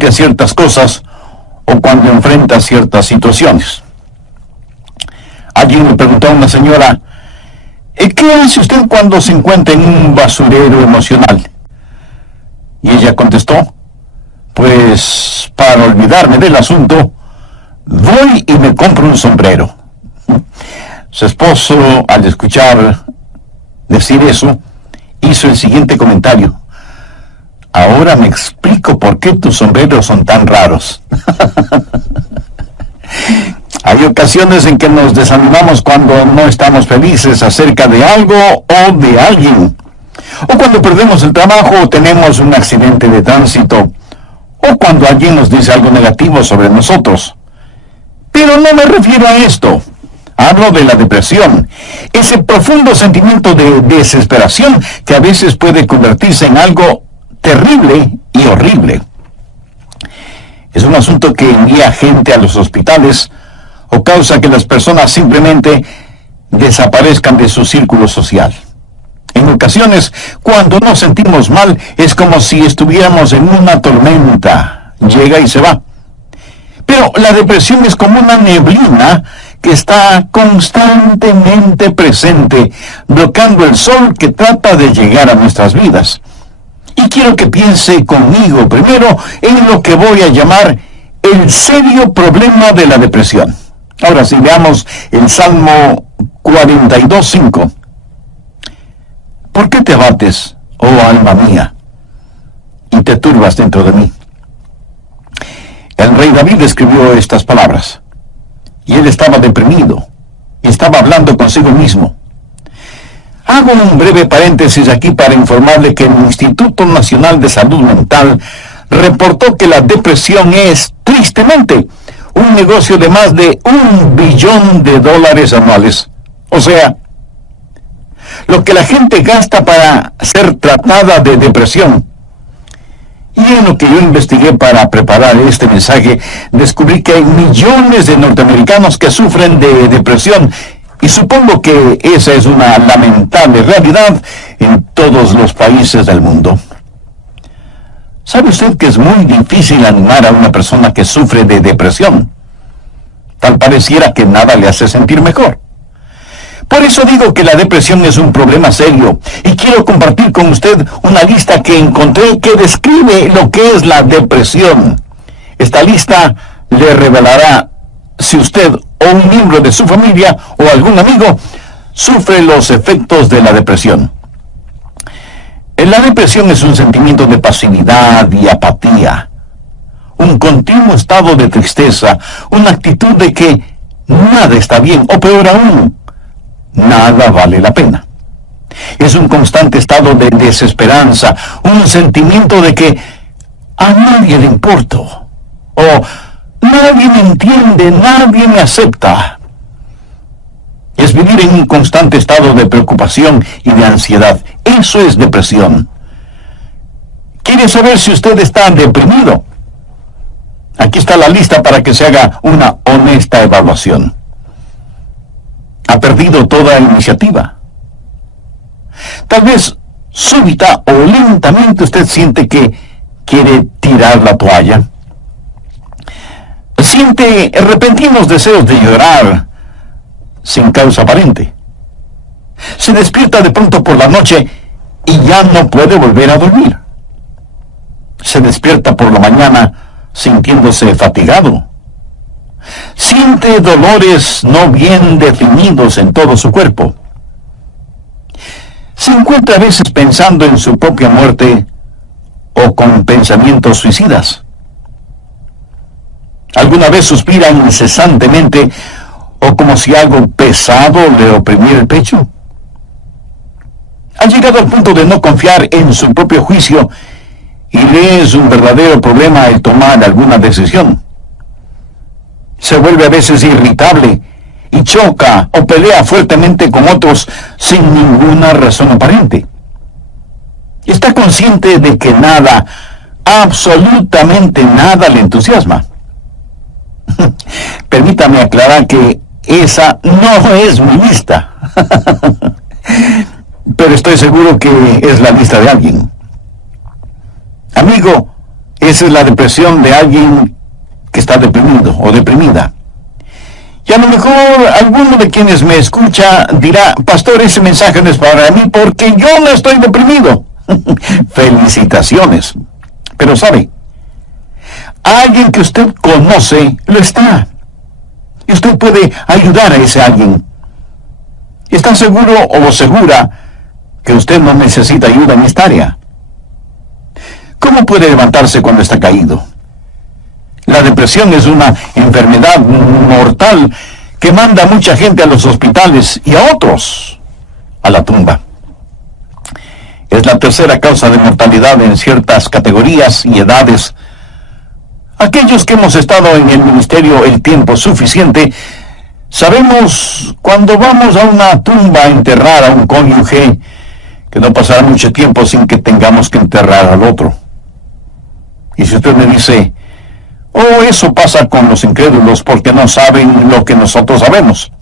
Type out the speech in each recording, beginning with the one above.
frente a ciertas cosas o cuando enfrenta ciertas situaciones. Alguien le preguntó a una señora, ¿qué hace usted cuando se encuentra en un basurero emocional? Y ella contestó, pues para olvidarme del asunto, voy y me compro un sombrero. Su esposo, al escuchar decir eso, hizo el siguiente comentario. Ahora me explico por qué tus sombreros son tan raros. Hay ocasiones en que nos desanimamos cuando no estamos felices acerca de algo o de alguien. O cuando perdemos el trabajo o tenemos un accidente de tránsito. O cuando alguien nos dice algo negativo sobre nosotros. Pero no me refiero a esto. Hablo de la depresión. Ese profundo sentimiento de desesperación que a veces puede convertirse en algo terrible y horrible. Es un asunto que envía gente a los hospitales o causa que las personas simplemente desaparezcan de su círculo social. En ocasiones, cuando nos sentimos mal, es como si estuviéramos en una tormenta. Llega y se va. Pero la depresión es como una neblina que está constantemente presente, bloqueando el sol que trata de llegar a nuestras vidas. Y quiero que piense conmigo primero en lo que voy a llamar el serio problema de la depresión. Ahora sí, veamos el Salmo 42:5. ¿Por qué te abates, oh alma mía, y te turbas dentro de mí? El rey David escribió estas palabras, y él estaba deprimido, y estaba hablando consigo mismo. Hago un breve paréntesis aquí para informarle que el Instituto Nacional de Salud Mental reportó que la depresión es, tristemente, un negocio de más de $1 billón anuales. O sea, lo que la gente gasta para ser tratada de depresión. Y en lo que yo investigué para preparar este mensaje, descubrí que hay millones de norteamericanos que sufren de depresión. Y supongo que esa es una lamentable realidad en todos los países del mundo. ¿Sabe usted que es muy difícil animar a una persona que sufre de depresión? Tal pareciera que nada le hace sentir mejor. Por eso digo que la depresión es un problema serio, y quiero compartir con usted una lista que encontré que describe lo que es la depresión. Esta lista le revelará si usted o un miembro de su familia o algún amigo sufre los efectos de la depresión. La depresión es un sentimiento de pasividad y apatía, un continuo estado de tristeza, una actitud de que nada está bien, o peor aún, nada vale la pena. Es un constante estado de desesperanza, un sentimiento de que a nadie le importo, o nadie me entiende, nadie me acepta. Es vivir en un constante estado de preocupación y de ansiedad. Eso es depresión. ¿Quiere saber si usted está deprimido? Aquí está la lista para que se haga una honesta evaluación. ¿Ha perdido toda iniciativa? Tal vez súbita o lentamente usted siente que quiere tirar la toalla. Siente repentinos deseos de llorar sin causa aparente. Se despierta de pronto por la noche y ya no puede volver a dormir. Se despierta por la mañana sintiéndose fatigado. Siente dolores no bien definidos en todo su cuerpo. Se encuentra a veces pensando en su propia muerte o con pensamientos suicidas. ¿Alguna vez suspira incesantemente o como si algo pesado le oprimiera el pecho? Ha llegado al punto de no confiar en su propio juicio y le es un verdadero problema el tomar alguna decisión. Se vuelve a veces irritable y choca o pelea fuertemente con otros sin ninguna razón aparente. Está consciente de que nada, absolutamente nada le entusiasma. Permítame aclarar que esa no es mi lista. Pero estoy seguro que es la lista de alguien. Amigo, Esa es la depresión de alguien que está deprimido o deprimida. Y a lo mejor alguno de quienes me escucha dirá, pastor, ese mensaje no es para mí porque yo no estoy deprimido. Felicitaciones. Pero sabe, alguien que usted conoce lo está. Y usted puede ayudar a ese alguien. ¿Está seguro o segura que usted no necesita ayuda en esta área? ¿Cómo puede levantarse cuando está caído? La depresión es una enfermedad mortal que manda a mucha gente a los hospitales y a otros a la tumba. Es la tercera causa de mortalidad en ciertas categorías y edades. Aquellos que hemos estado en el ministerio el tiempo suficiente, sabemos cuando vamos a una tumba a enterrar a un cónyuge que no pasará mucho tiempo sin que tengamos que enterrar al otro. Y si usted me dice, oh, eso pasa con los incrédulos porque no saben lo que nosotros sabemos.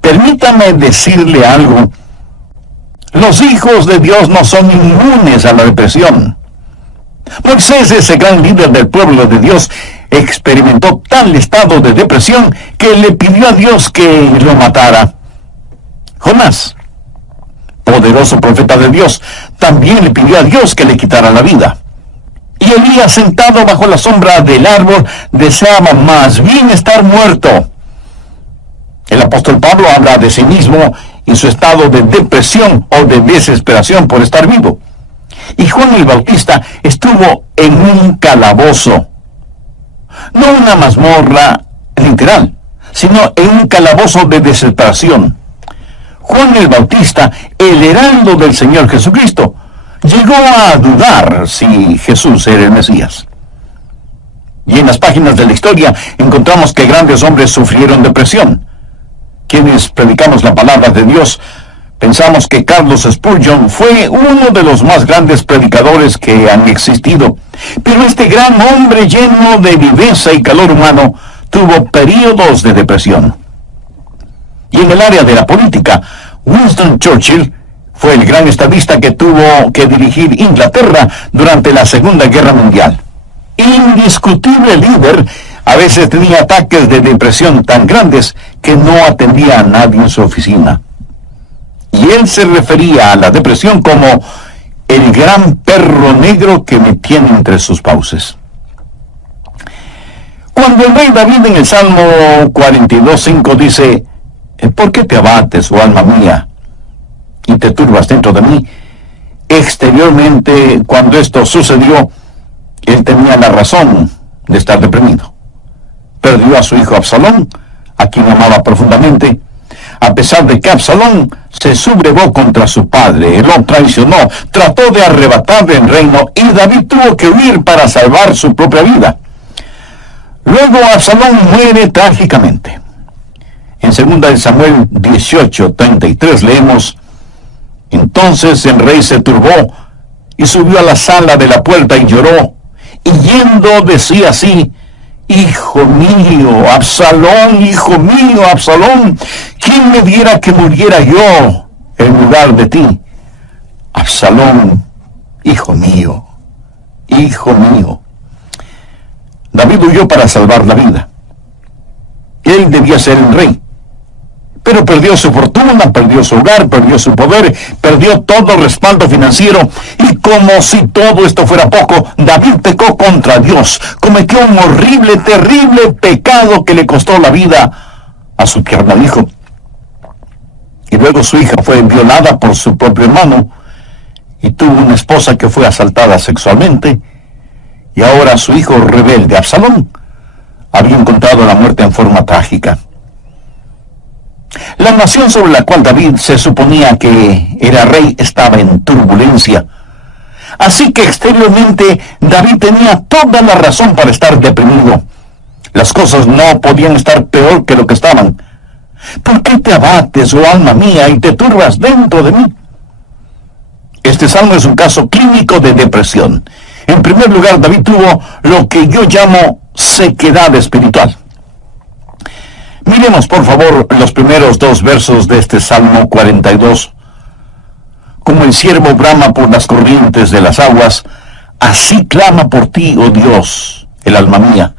Permítame decirle algo. Los hijos de Dios no son inmunes a la depresión. Moisés, ese gran líder del pueblo de Dios, experimentó tal estado de depresión que le pidió a Dios que lo matara. Jonás, poderoso profeta de Dios, también le pidió a Dios que le quitara la vida. Y Elías, sentado bajo la sombra del árbol, deseaba más bien estar muerto. El apóstol Pablo habla de sí mismo y su estado de depresión o de desesperación por estar vivo. Y Juan el Bautista estuvo en un calabozo. No una mazmorra literal, sino en un calabozo de desesperación. Juan el Bautista, el heraldo del Señor Jesucristo, llegó a dudar si Jesús era el Mesías. Y en las páginas de la historia encontramos que grandes hombres sufrieron depresión. Quienes predicamos la palabra de Dios, pensamos que Carlos Spurgeon fue uno de los más grandes predicadores que han existido. Pero este gran hombre lleno de viveza y calor humano tuvo períodos de depresión. Y en el área de la política, Winston Churchill fue el gran estadista que tuvo que dirigir Inglaterra durante la Segunda Guerra Mundial. Indiscutible líder, a veces tenía ataques de depresión tan grandes que no atendía a nadie en su oficina. Y él se refería a la depresión como el gran perro negro que me tiene entre sus fauces. Cuando el rey David en el Salmo 42:5 dice, ¿por qué te abates, oh alma mía, y te turbas dentro de mí? Exteriormente, cuando esto sucedió, él tenía la razón de estar deprimido. Perdió a su hijo Absalón, a quien amaba profundamente, a pesar de que Absalón se sublevó contra su padre, lo traicionó, trató de arrebatarle el reino, y David tuvo que huir para salvar su propia vida. Luego Absalón muere trágicamente. En 2 Samuel 18:33 leemos, entonces el rey se turbó y subió a la sala de la puerta y lloró, y yendo decía así, hijo mío, Absalón, hijo mío, Absalón, ¿quién me diera que muriera yo en lugar de ti? Absalón, hijo mío, hijo mío. David huyó para salvar la vida. Él debía ser el rey, pero perdió su fortuna, perdió su hogar, perdió su poder, perdió todo respaldo financiero, y como si todo esto fuera poco, David pecó contra Dios, cometió un horrible, terrible pecado que le costó la vida a su tierno hijo. Y luego su hija fue violada por su propio hermano, y tuvo una esposa que fue asaltada sexualmente, y ahora su hijo rebelde, Absalón, había encontrado la muerte en forma trágica. La nación sobre la cual David se suponía que era rey estaba en turbulencia. Así que exteriormente David tenía toda la razón para estar deprimido. Las cosas no podían estar peor que lo que estaban. ¿Por qué te abates, oh alma mía, y te turbas dentro de mí? Este salmo es un caso clínico de depresión. En primer lugar, David tuvo lo que yo llamo sequedad espiritual. Miremos, por favor, los primeros 2 versos de este Salmo 42. Como el ciervo brama por las corrientes de las aguas, Así clama por ti, oh Dios, el alma mía.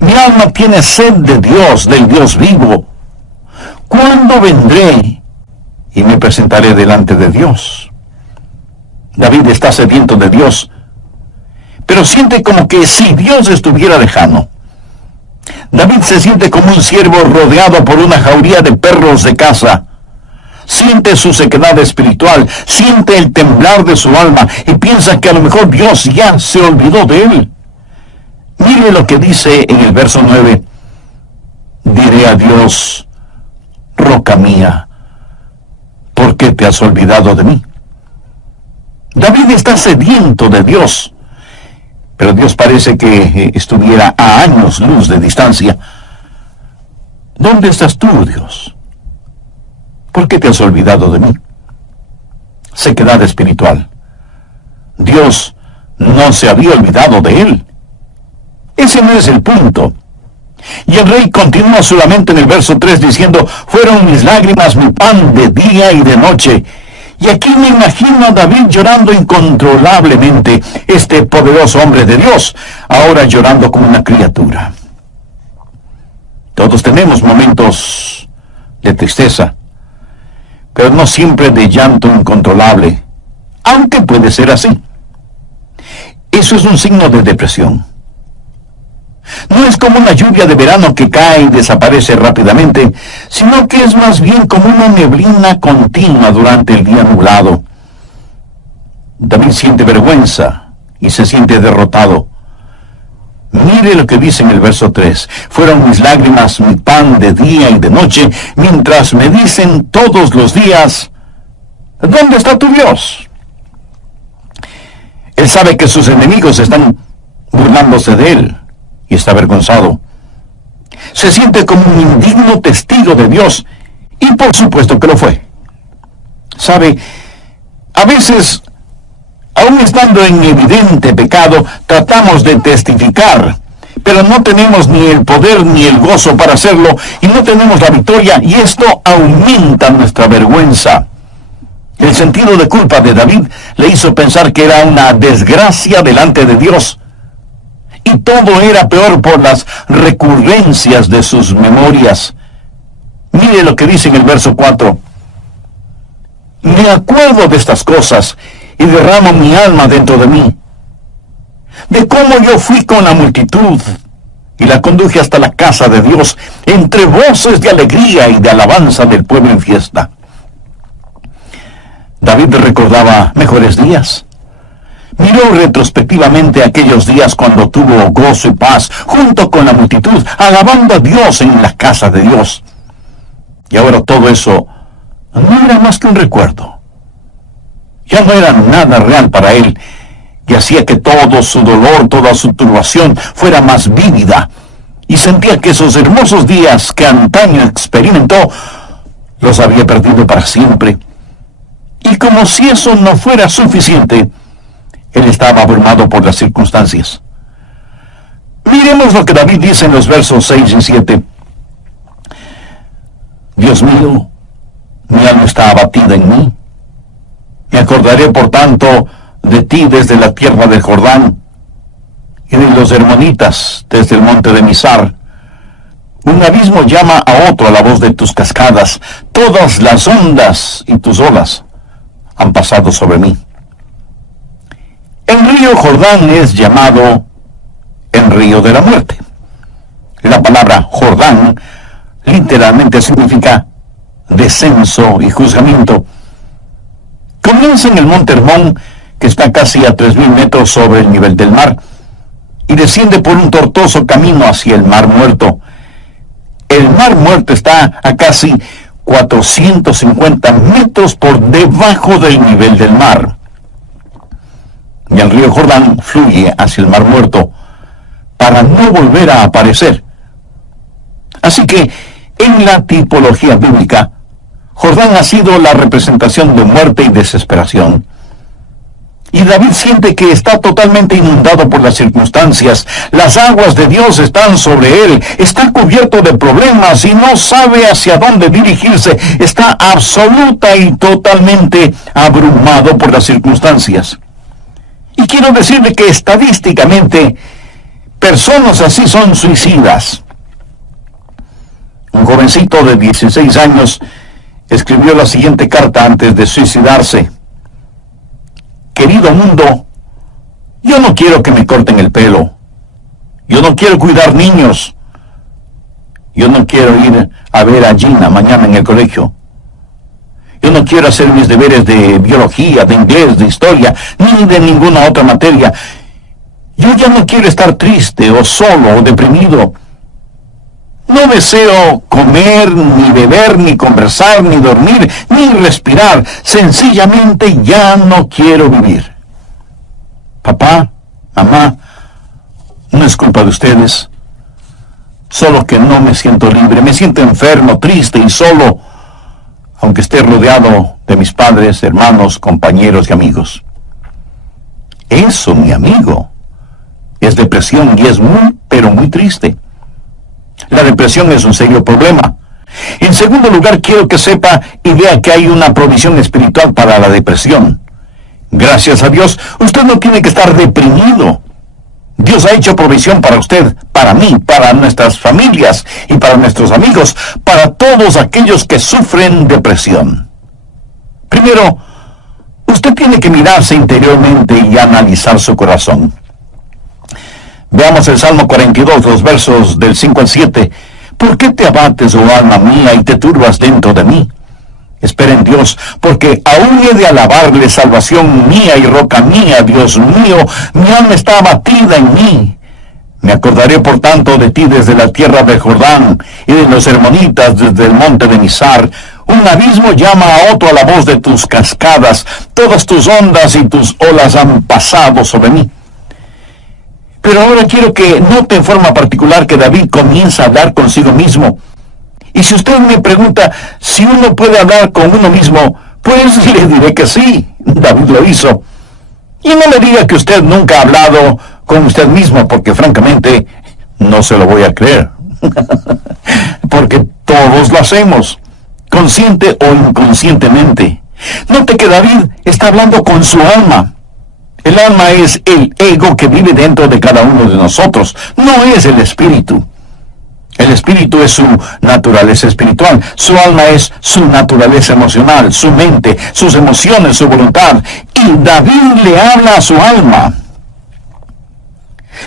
Mi alma tiene sed de Dios, del Dios vivo. ¿Cuándo vendré y me presentaré delante de Dios? David está sediento de Dios, pero siente como que si Dios estuviera lejano. David se siente como un ciervo rodeado por una jauría de perros de caza. Siente su sequedad espiritual, siente el temblar de su alma y piensa que a lo mejor Dios ya se olvidó de él. Mire lo que dice en el verso 9. Diré a Dios, roca mía, ¿por qué te has olvidado de mí? David está sediento de Dios, pero Dios parece que estuviera a años luz de distancia. ¿Dónde estás tú, Dios? ¿Por qué te has olvidado de mí? Sequedad espiritual. Dios no se había olvidado de él. Ese no es el punto. Y el rey continúa solamente en el verso 3 diciendo, fueron mis lágrimas mi pan de día y de noche. Y aquí me imagino a David llorando incontrolablemente, este poderoso hombre de Dios, ahora llorando como una criatura. Todos tenemos momentos de tristeza, pero no siempre de llanto incontrolable, aunque puede ser así. Eso es un signo de depresión. No es como una lluvia de verano que cae y desaparece rápidamente, sino que es más bien como una neblina continua durante el día nublado. David siente vergüenza y se siente derrotado. Mire lo que dice en el verso 3. Fueron mis lágrimas mi pan de día y de noche, mientras me dicen todos los días, ¿dónde está tu Dios? Él sabe que sus enemigos están burlándose de él y está avergonzado. Se siente como un indigno testigo de Dios, y por supuesto que lo fue. Sabe, a veces, aún estando en evidente pecado, tratamos de testificar, pero no tenemos ni el poder ni el gozo para hacerlo, y no tenemos la victoria, y esto aumenta nuestra vergüenza. El sentido de culpa de David le hizo pensar que era una desgracia delante de Dios. Y todo era peor por las recurrencias de sus memorias. Mire lo que dice en el verso 4. Me acuerdo de estas cosas y derramo mi alma dentro de mí. De cómo yo fui con la multitud y la conduje hasta la casa de Dios, entre voces de alegría y de alabanza del pueblo en fiesta. David recordaba mejores días. Miró retrospectivamente aquellos días cuando tuvo gozo y paz junto con la multitud, alabando a Dios en la casa de Dios. Y ahora todo eso no era más que un recuerdo. Ya no era nada real para él, y hacía que todo su dolor, toda su turbación fuera más vívida, y sentía que esos hermosos días que antaño experimentó, los había perdido para siempre. Y como si eso no fuera suficiente, él estaba abrumado por las circunstancias. Miremos lo que David dice en los versos 6 y 7. Dios mío, mi alma está abatida en mí. Me acordaré, por tanto, de ti desde la tierra del Jordán, y de los hermonitas desde el monte de Mizar. Un abismo llama a otro a la voz de tus cascadas. Todas las ondas y tus olas han pasado sobre mí. El río Jordán es llamado el río de la muerte. La palabra Jordán literalmente significa descenso y juzgamiento. Comienza en el monte Hermón, que está casi a 3.000 metros sobre el nivel del mar, y desciende por un tortuoso camino hacia el Mar Muerto. El Mar Muerto está a casi 450 metros por debajo del nivel del mar. Y el río Jordán fluye hacia el Mar Muerto para no volver a aparecer. Así que, en la tipología bíblica, Jordán ha sido la representación de muerte y desesperación. Y David siente que está totalmente inundado por las circunstancias. Las aguas de Dios están sobre él. Está cubierto de problemas y no sabe hacia dónde dirigirse. Está absoluta y totalmente abrumado por las circunstancias. Y quiero decirle que estadísticamente, personas así son suicidas. Un jovencito de 16 años escribió la siguiente carta antes de suicidarse. Querido mundo, yo no quiero que me corten el pelo. Yo no quiero cuidar niños. Yo no quiero ir a ver a Gina mañana en el colegio. Yo no quiero hacer mis deberes de biología, de inglés, de historia, ni de ninguna otra materia. Yo ya no quiero estar triste o solo o deprimido. No deseo comer, ni beber, ni conversar, ni dormir, ni respirar. Sencillamente ya no quiero vivir. Papá, mamá, no es culpa de ustedes. Solo que no me siento libre. Me siento enfermo, triste y solo, aunque esté rodeado de mis padres, hermanos, compañeros y amigos. Eso, mi amigo, es depresión y es muy, pero muy triste. La depresión es un serio problema. En segundo lugar, quiero que sepa y vea que hay una provisión espiritual para la depresión. Gracias a Dios, usted no tiene que estar deprimido. Dios ha hecho provisión para usted, para mí, para nuestras familias y para nuestros amigos, para todos aquellos que sufren depresión. Primero, usted tiene que mirarse interiormente y analizar su corazón. Veamos el Salmo 42, los versos del 5 al 7. ¿Por qué te abates, oh alma mía, y te turbas dentro de mí? Espera en Dios, porque aún he de alabarle, salvación mía y roca mía, Dios mío, mi alma está abatida en mí. Me acordaré por tanto de ti desde la tierra del Jordán, y de los hermonitas desde el monte de Mizar. Un abismo llama a otro a la voz de tus cascadas, todas tus ondas y tus olas han pasado sobre mí. Pero ahora quiero que note en forma particular que David comienza a hablar consigo mismo. Y si usted me pregunta si uno puede hablar con uno mismo, pues le diré que sí, David lo hizo. Y no me diga que usted nunca ha hablado con usted mismo, porque francamente no se lo voy a creer. Porque todos lo hacemos, consciente o inconscientemente. Note que David está hablando con su alma. El alma es el ego que vive dentro de cada uno de nosotros, no es el espíritu. El espíritu es su naturaleza espiritual, su alma es su naturaleza emocional, su mente, sus emociones, su voluntad. Y David le habla a su alma.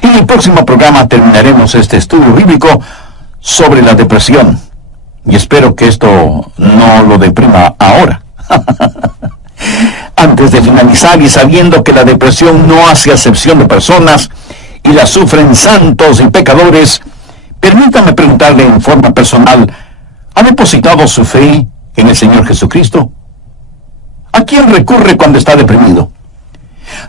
En el próximo programa terminaremos este estudio bíblico sobre la depresión. Y espero que esto no lo deprima ahora. Antes de finalizar y sabiendo que la depresión no hace acepción de personas y la sufren santos y pecadores, permítame preguntarle en forma personal, ¿ha depositado su fe en el Señor Jesucristo? ¿A quién recurre cuando está deprimido?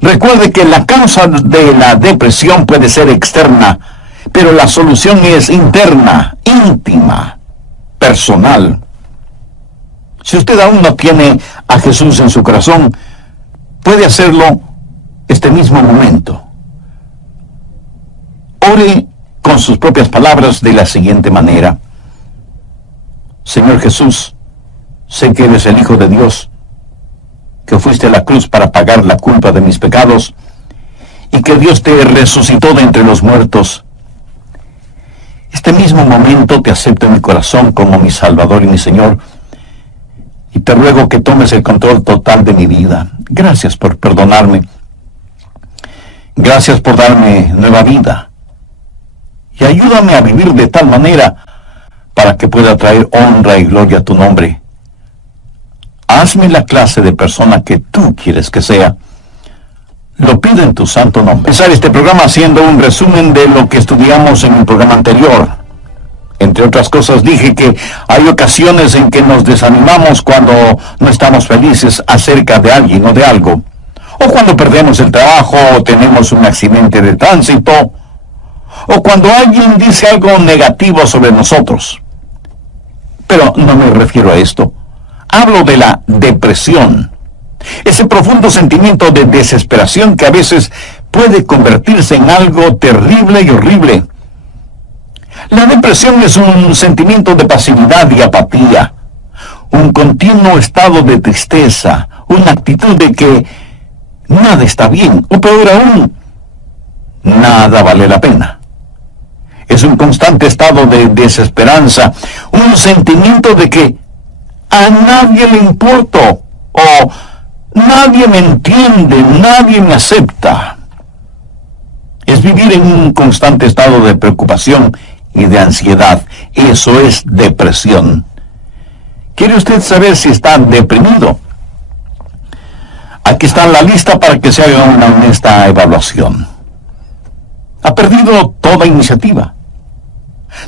Recuerde que la causa de la depresión puede ser externa, pero la solución es interna, íntima, personal. Si usted aún no tiene a Jesús en su corazón, puede hacerlo este mismo momento. Ore con sus propias palabras de la siguiente manera. Señor Jesús, sé que eres el Hijo de Dios, que fuiste a la cruz para pagar la culpa de mis pecados, y que Dios te resucitó de entre los muertos. Este mismo momento te acepto en mi corazón como mi Salvador y mi Señor, y te ruego que tomes el control total de mi vida. Gracias por perdonarme. Gracias por darme nueva vida. Y ayúdame a vivir de tal manera para que pueda traer honra y gloria a tu nombre. Hazme la clase de persona que tú quieres que sea. Lo pido en tu santo nombre. Empezar este programa haciendo un resumen de lo que estudiamos en el programa anterior. Entre otras cosas dije que hay ocasiones en que nos desanimamos cuando no estamos felices acerca de alguien o de algo. O cuando perdemos el trabajo o tenemos un accidente de tránsito. O cuando alguien dice algo negativo sobre nosotros. Pero no me refiero a esto. Hablo de la depresión. Ese profundo sentimiento de desesperación que a veces puede convertirse en algo terrible y horrible. La depresión es un sentimiento de pasividad y apatía, un continuo estado de tristeza, una actitud de que nada está bien, o peor aún, nada vale la pena. Es un constante estado de desesperanza, un sentimiento de que a nadie le importo, o nadie me entiende, nadie me acepta. Es vivir en un constante estado de preocupación y de ansiedad. Eso es depresión. ¿Quiere usted saber si está deprimido? Aquí está la lista para que se haga una honesta evaluación. Ha perdido toda iniciativa.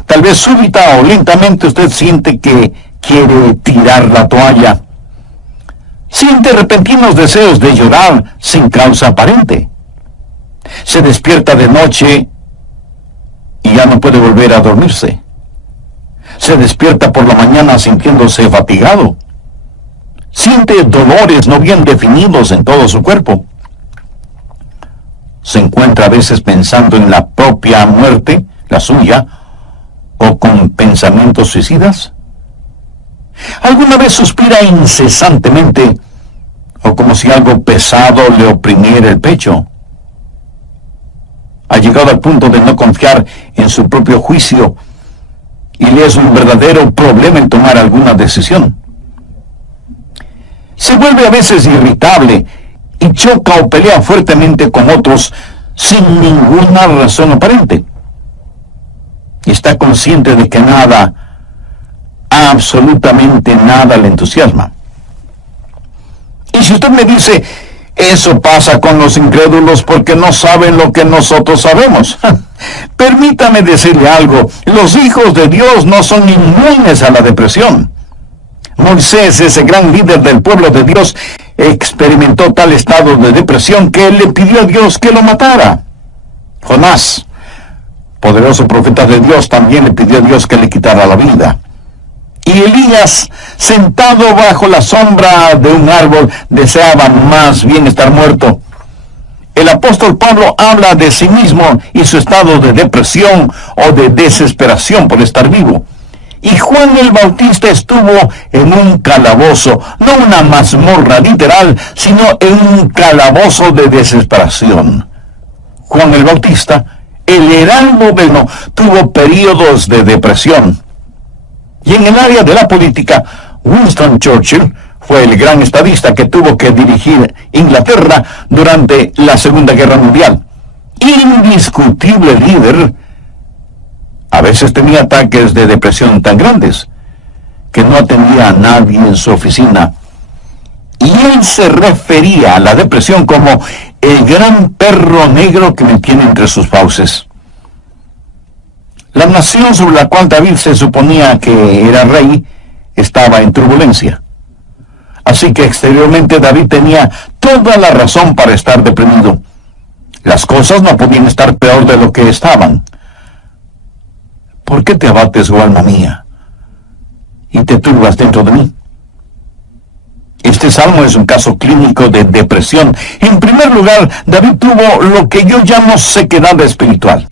Tal vez súbita o lentamente usted siente que quiere tirar la toalla. Siente repentinos deseos de llorar sin causa aparente. Se despierta de noche y ya no puede volver a dormirse. Se despierta por la mañana sintiéndose fatigado. Siente dolores no bien definidos en todo su cuerpo. Se encuentra a veces pensando en la propia muerte, la suya, o con pensamientos suicidas. ¿Alguna vez suspira incesantemente o como si algo pesado le oprimiera el pecho? Ha llegado al punto de no confiar en su propio juicio y le es un verdadero problema en tomar alguna decisión. Se vuelve a veces irritable y choca o pelea fuertemente con otros sin ninguna razón aparente. Y está consciente de que nada, absolutamente nada le entusiasma. Y si usted me dice, eso pasa con los incrédulos porque no saben lo que nosotros sabemos. Permítame decirle algo, los hijos de Dios no son inmunes a la depresión. Moisés, ese gran líder del pueblo de Dios, experimentó tal estado de depresión que él le pidió a Dios que lo matara. Jonás, poderoso profeta de Dios, también le pidió a Dios que le quitara la vida. Y Elías, sentado bajo la sombra de un árbol, deseaba más bien estar muerto. El apóstol Pablo habla de sí mismo y su estado de depresión o de desesperación por estar vivo. Y Juan el Bautista estuvo en un calabozo, no una mazmorra literal, sino en un calabozo de desesperación. Juan el Bautista, el heraldo del no, tuvo periodos de depresión. Y en el área de la política, Winston Churchill fue el gran estadista que tuvo que dirigir Inglaterra durante la Segunda Guerra Mundial. Indiscutible líder. A veces tenía ataques de depresión tan grandes que no atendía a nadie en su oficina. Y él se refería a la depresión como el gran perro negro que me tiene entre sus fauces. La nación sobre la cual David se suponía que era rey estaba en turbulencia. Así que exteriormente David tenía toda la razón para estar deprimido. Las cosas no podían estar peor de lo que estaban. ¿Por qué te abates, oh alma mía, y te turbas dentro de mí? Este salmo es un caso clínico de depresión. En primer lugar, David tuvo lo que yo llamo sequedad espiritual.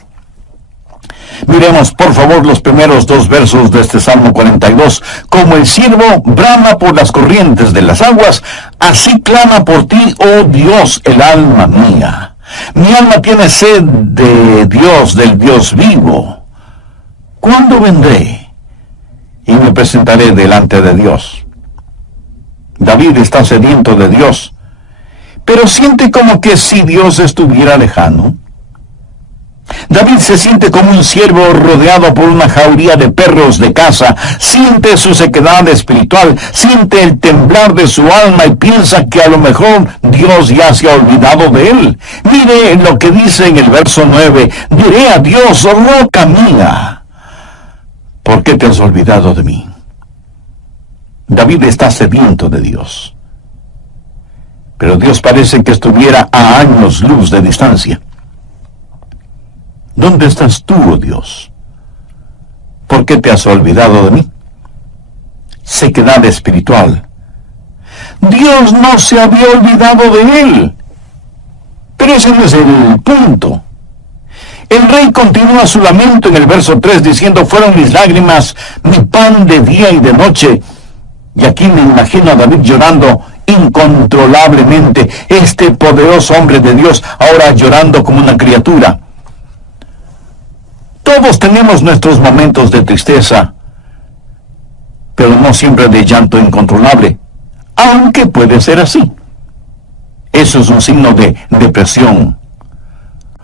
Miremos, por favor, los primeros dos versos de este Salmo 42. Como el ciervo brama por las corrientes de las aguas, así clama por ti, oh Dios, el alma mía. Mi alma tiene sed de Dios, del Dios vivo. ¿Cuándo vendré y me presentaré delante de Dios? David está sediento de Dios, pero siente como que si Dios estuviera lejano. David se siente como un ciervo rodeado por una jauría de perros de caza, siente su sequedad espiritual, siente el temblar de su alma y piensa que a lo mejor Dios ya se ha olvidado de él. Mire lo que dice en el verso 9, diré a Dios, oh roca mía, ¿por qué te has olvidado de mí? David está sediento de Dios, pero Dios parece que estuviera a años luz de distancia. ¿Dónde estás tú, oh Dios? ¿Por qué te has olvidado de mí? Sequedad espiritual. Dios no se había olvidado de él. Pero ese no es el punto. El rey continúa su lamento en el verso 3 diciendo, fueron mis lágrimas, mi pan de día y de noche. Y aquí me imagino a David llorando incontrolablemente, este poderoso hombre de Dios, ahora llorando como una criatura. Todos tenemos nuestros momentos de tristeza, pero no siempre de llanto incontrolable, aunque puede ser así. Eso es un signo de depresión.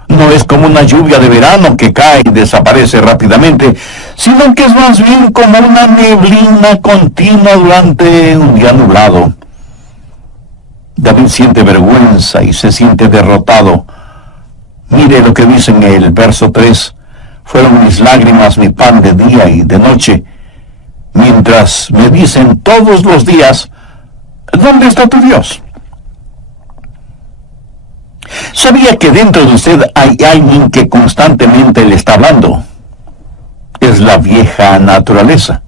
No es como una lluvia de verano que cae y desaparece rápidamente, sino que es más bien como una neblina continua durante un día nublado. David siente vergüenza y se siente derrotado. Mire lo que dice en el verso 3. Fueron mis lágrimas mi pan de día y de noche, mientras me dicen todos los días, ¿dónde está tu Dios? ¿Sabía que dentro de usted hay alguien que constantemente le está hablando? Es la vieja naturaleza,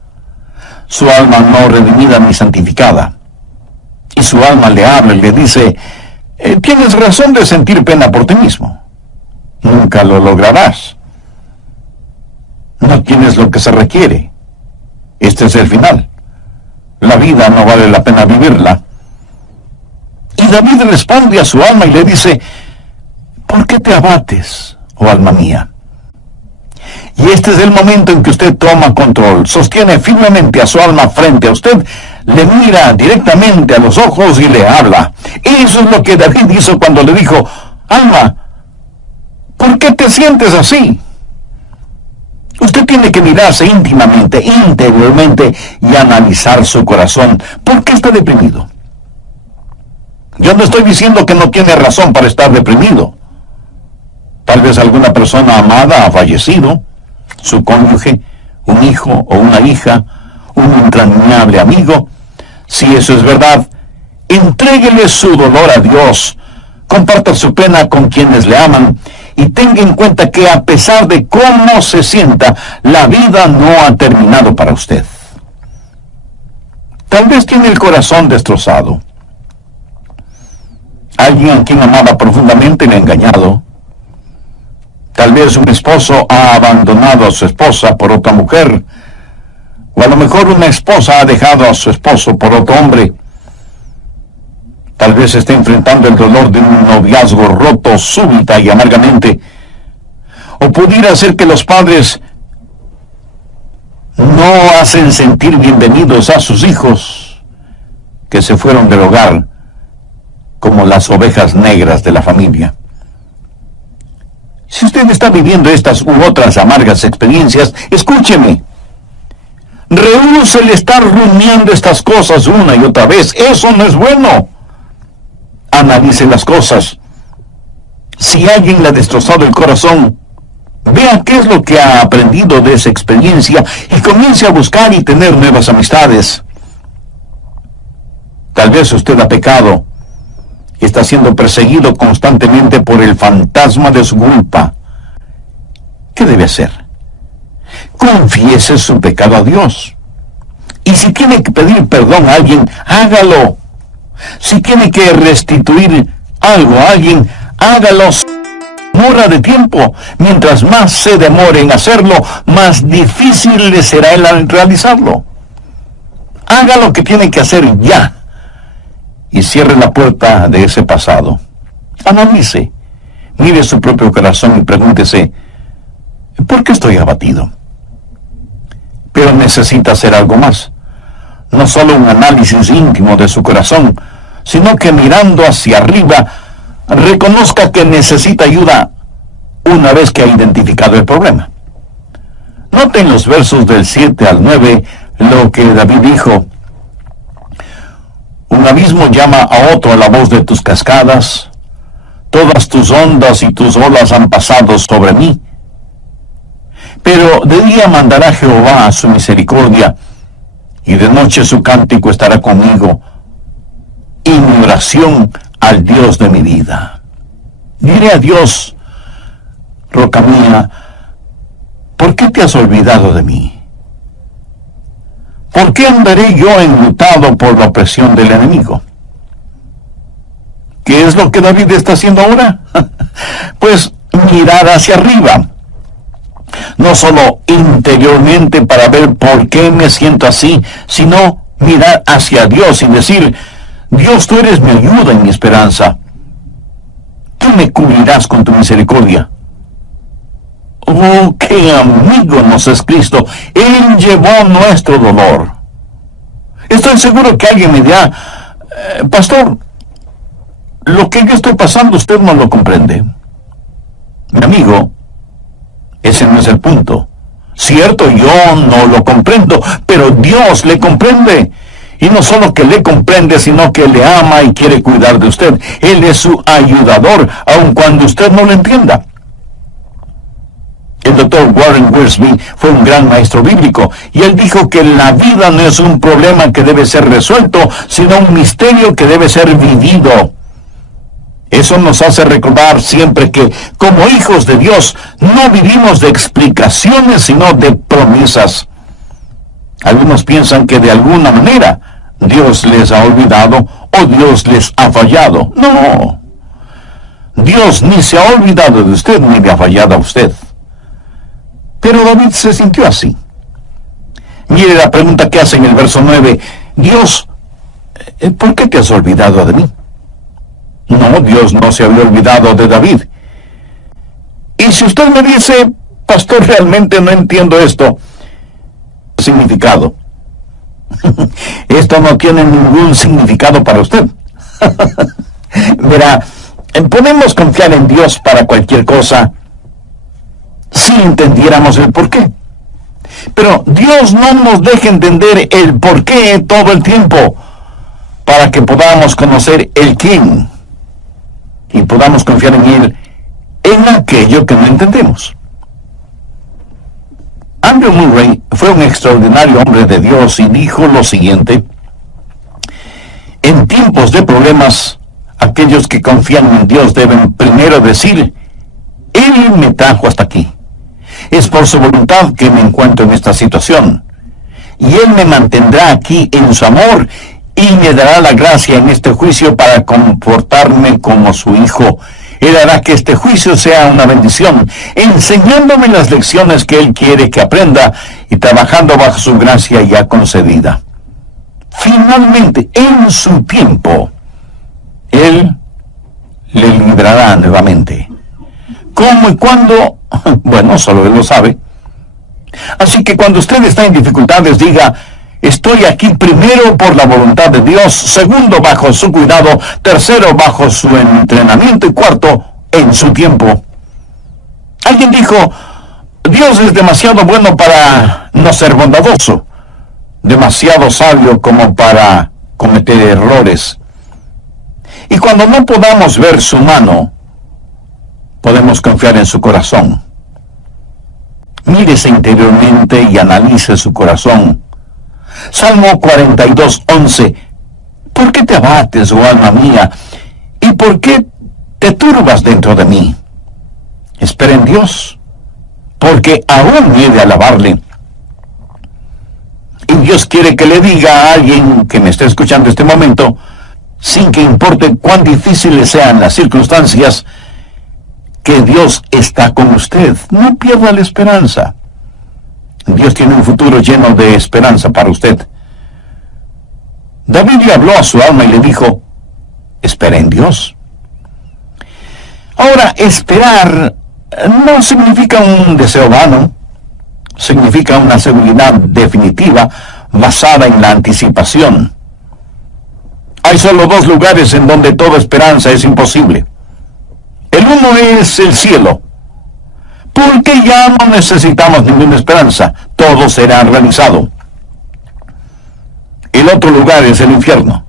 su alma no redimida ni santificada. Y su alma le habla y le dice, tienes razón de sentir pena por ti mismo. Nunca lo lograrás. No tienes lo que se requiere. Este es el final. La vida no vale la pena vivirla. Y David responde a su alma y le dice, ¿por qué te abates, oh alma mía? Y este es el momento en que usted toma control, sostiene firmemente a su alma frente a usted, le mira directamente a los ojos y le habla. Eso es lo que David hizo cuando le dijo, alma, ¿por qué te sientes así? Usted tiene que mirarse íntimamente, interiormente y analizar su corazón. ¿Por qué está deprimido? Yo no estoy diciendo que no tiene razón para estar deprimido. Tal vez alguna persona amada ha fallecido, su cónyuge, un hijo o una hija, un entrañable amigo. Si eso es verdad, entréguele su dolor a Dios, comparta su pena con quienes le aman y tenga en cuenta que a pesar de cómo se sienta, la vida no ha terminado para usted. Tal vez tiene el corazón destrozado. Alguien a quien amaba profundamente le ha engañado. Tal vez un esposo ha abandonado a su esposa por otra mujer, o a lo mejor una esposa ha dejado a su esposo por otro hombre. Tal vez esté enfrentando el dolor de un noviazgo roto súbita y amargamente. O pudiera ser que los padres no hacen sentir bienvenidos a sus hijos que se fueron del hogar como las ovejas negras de la familia. Si usted está viviendo estas u otras amargas experiencias, escúcheme. Rehúse el estar rumiando estas cosas una y otra vez. Eso no es bueno. Analice las cosas. Si alguien le ha destrozado el corazón, vea qué es lo que ha aprendido de esa experiencia y comience a buscar y tener nuevas amistades. Tal vez usted ha pecado y está siendo perseguido constantemente por el fantasma de su culpa. ¿Qué debe hacer? Confiese su pecado a Dios. Y si tiene que pedir perdón a alguien, hágalo. Si tiene que restituir algo a alguien, hágalo. Demora de tiempo. Mientras más se demore en hacerlo, más difícil le será el realizarlo. Haga lo que tiene que hacer ya. Y cierre la puerta de ese pasado. Analice. Mire su propio corazón y pregúntese, ¿por qué estoy abatido? Pero necesita hacer algo más. No solo un análisis íntimo de su corazón, sino que mirando hacia arriba, reconozca que necesita ayuda una vez que ha identificado el problema. Noten los versos del 7 al 9 lo que David dijo. Un abismo llama a otro a la voz de tus cascadas. Todas tus ondas y tus olas han pasado sobre mí. Pero de día mandará Jehová su misericordia, y de noche su cántico estará conmigo, y mi oración al Dios de mi vida. Diré a Dios, roca mía, ¿por qué te has olvidado de mí? ¿Por qué andaré yo enlutado por la opresión del enemigo? ¿Qué es lo que David está haciendo ahora? Pues mirar hacia arriba. No solo interiormente para ver por qué me siento así, sino mirar hacia Dios y decir, Dios, tú eres mi ayuda y mi esperanza. Tú me cubrirás con tu misericordia. Oh, qué amigo nos es Cristo. Él llevó nuestro dolor. Estoy seguro que alguien me dirá, pastor, lo que yo estoy pasando usted no lo comprende. Mi amigo, ese no es el punto. Cierto, yo no lo comprendo, pero Dios le comprende. Y no solo que le comprende, sino que le ama y quiere cuidar de usted. Él es su ayudador, aun cuando usted no lo entienda. El doctor Warren Wiersbe fue un gran maestro bíblico, y él dijo que la vida no es un problema que debe ser resuelto, sino un misterio que debe ser vivido. Eso nos hace recordar siempre que, como hijos de Dios, no vivimos de explicaciones, sino de promesas. Algunos piensan que de alguna manera Dios les ha olvidado o Dios les ha fallado. No. Dios ni se ha olvidado de usted ni le ha fallado a usted. Pero David se sintió así. Mire la pregunta que hace en el verso 9. Dios, ¿por qué te has olvidado de mí? No, Dios no se había olvidado de David. Y si usted me dice, pastor, realmente no entiendo esto, significado. Esto no tiene ningún significado para usted. Verá, podemos confiar en Dios para cualquier cosa si entendiéramos el porqué. Pero Dios no nos deja entender el porqué todo el tiempo para que podamos conocer el quién y podamos confiar en Él en aquello que no entendemos. Andrew Murray fue un extraordinario hombre de Dios y dijo lo siguiente: en tiempos de problemas, aquellos que confían en Dios deben primero decir, Él me trajo hasta aquí. Es por su voluntad que me encuentro en esta situación. Y Él me mantendrá aquí en su amor y me dará la gracia en este juicio para comportarme como su hijo. Él hará que este juicio sea una bendición, enseñándome las lecciones que Él quiere que aprenda y trabajando bajo su gracia ya concedida. Finalmente, en su tiempo, Él le librará nuevamente. ¿Cómo y cuándo? Bueno, solo Él lo sabe. Así que cuando usted está en dificultades, diga, estoy aquí primero por la voluntad de Dios, segundo bajo su cuidado, tercero bajo su entrenamiento y cuarto en su tiempo. Alguien dijo, Dios es demasiado bueno para no ser bondadoso, demasiado sabio como para cometer errores. Y cuando no podamos ver su mano, podemos confiar en su corazón. Mírese interiormente y analice su corazón. Salmo 42:11. ¿Por qué te abates, oh alma mía? ¿Y por qué te turbas dentro de mí? Espera en Dios, porque aún he de alabarle. Y Dios quiere que le diga a alguien que me esté escuchando este momento, sin que importe cuán difíciles sean las circunstancias, que Dios está con usted. No pierda la esperanza. Dios tiene un futuro lleno de esperanza para usted. David le habló a su alma y le dijo, espera en Dios. Ahora, esperar no significa un deseo vano, significa una seguridad definitiva basada en la anticipación. Hay solo dos lugares en donde toda esperanza es imposible. El uno es el cielo, porque ya no necesitamos ninguna esperanza, todo será realizado. El otro lugar es el infierno.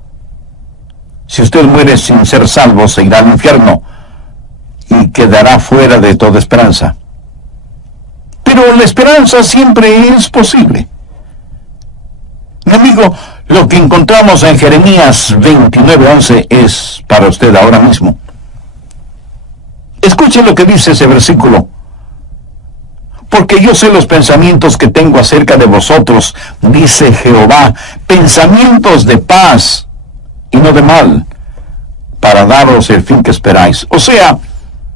Si usted muere sin ser salvo, se irá al infierno y quedará fuera de toda esperanza. Pero la esperanza siempre es posible. Mi amigo, lo que encontramos en Jeremías 29:11 es para usted ahora mismo. Escuche lo que dice ese versículo. Porque yo sé los pensamientos que tengo acerca de vosotros, dice Jehová, pensamientos de paz y no de mal, para daros el fin que esperáis. O sea,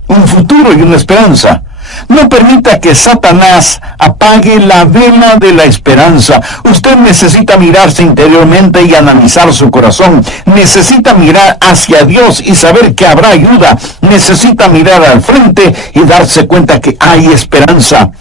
un futuro y una esperanza. No permita que Satanás apague la vela de la esperanza. Usted necesita mirarse interiormente y analizar su corazón. Necesita mirar hacia Dios y saber que habrá ayuda. Necesita mirar al frente y darse cuenta que hay esperanza.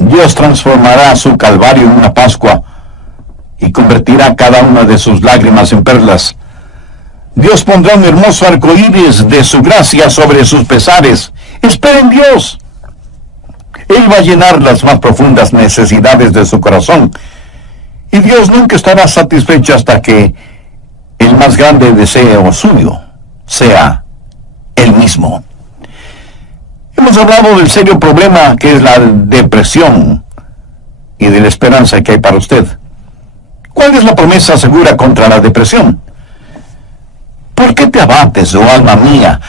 Dios transformará su calvario en una Pascua y convertirá cada una de sus lágrimas en perlas. Dios pondrá un hermoso arco iris de su gracia sobre sus pesares. Espera en Dios. Él va a llenar las más profundas necesidades de su corazón. Y Dios nunca estará satisfecho hasta que el más grande deseo suyo sea Él mismo. Hemos hablado del serio problema que es la depresión y de la esperanza que hay para usted. ¿Cuál es la promesa segura contra la depresión? ¿Por qué te abates, oh alma mía?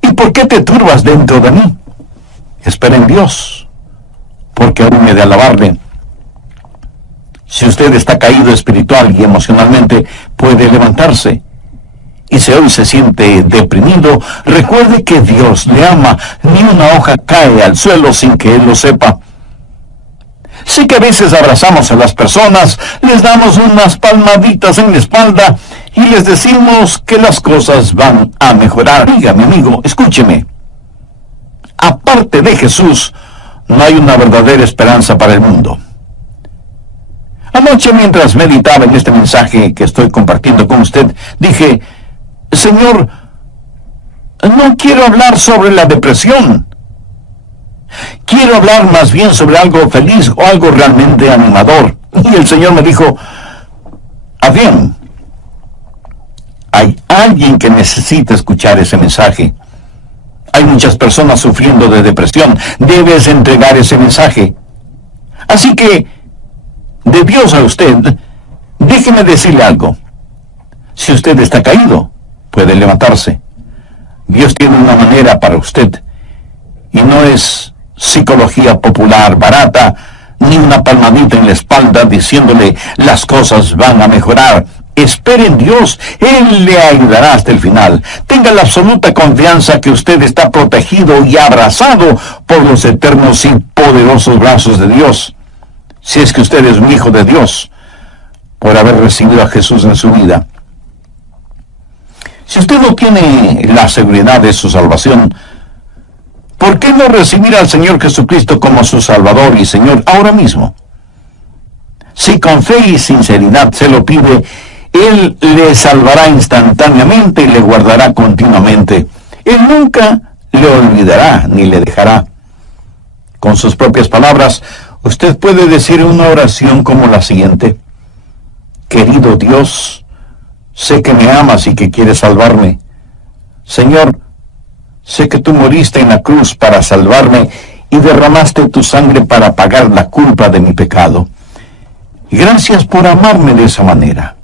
¿Y por qué te turbas dentro de mí? Espera en Dios, porque aún he de alabarle. Si usted está caído espiritual y emocionalmente, puede levantarse. Y si hoy se siente deprimido, recuerde que Dios le ama. Ni una hoja cae al suelo sin que Él lo sepa. Sé que a veces abrazamos a las personas, les damos unas palmaditas en la espalda y les decimos que las cosas van a mejorar. Oiga, mi amigo, escúcheme. Aparte de Jesús, no hay una verdadera esperanza para el mundo. Anoche, mientras meditaba en este mensaje que estoy compartiendo con usted, dije: Señor, no quiero hablar sobre la depresión. Quiero hablar más bien sobre algo feliz o algo realmente animador. Y el Señor me dijo: bien, hay alguien que necesita escuchar ese mensaje. Hay muchas personas sufriendo de depresión. Debes entregar ese mensaje. Así que, de Dios a usted, déjeme decirle algo. Si usted está caído, puede levantarse. Dios tiene una manera para usted. Y no es psicología popular barata, ni una palmadita en la espalda diciéndole las cosas van a mejorar. Espere en Dios, Él le ayudará hasta el final. Tenga la absoluta confianza que usted está protegido y abrazado por los eternos y poderosos brazos de Dios. Si es que usted es un hijo de Dios, por haber recibido a Jesús en su vida. Si usted no tiene la seguridad de su salvación, ¿por qué no recibir al Señor Jesucristo como su Salvador y Señor ahora mismo? Si con fe y sinceridad se lo pide, Él le salvará instantáneamente y le guardará continuamente. Él nunca le olvidará ni le dejará. Con sus propias palabras, usted puede decir una oración como la siguiente: Querido Dios, sé que me amas y que quieres salvarme. Señor, sé que tú moriste en la cruz para salvarme y derramaste tu sangre para pagar la culpa de mi pecado. Gracias por amarme de esa manera.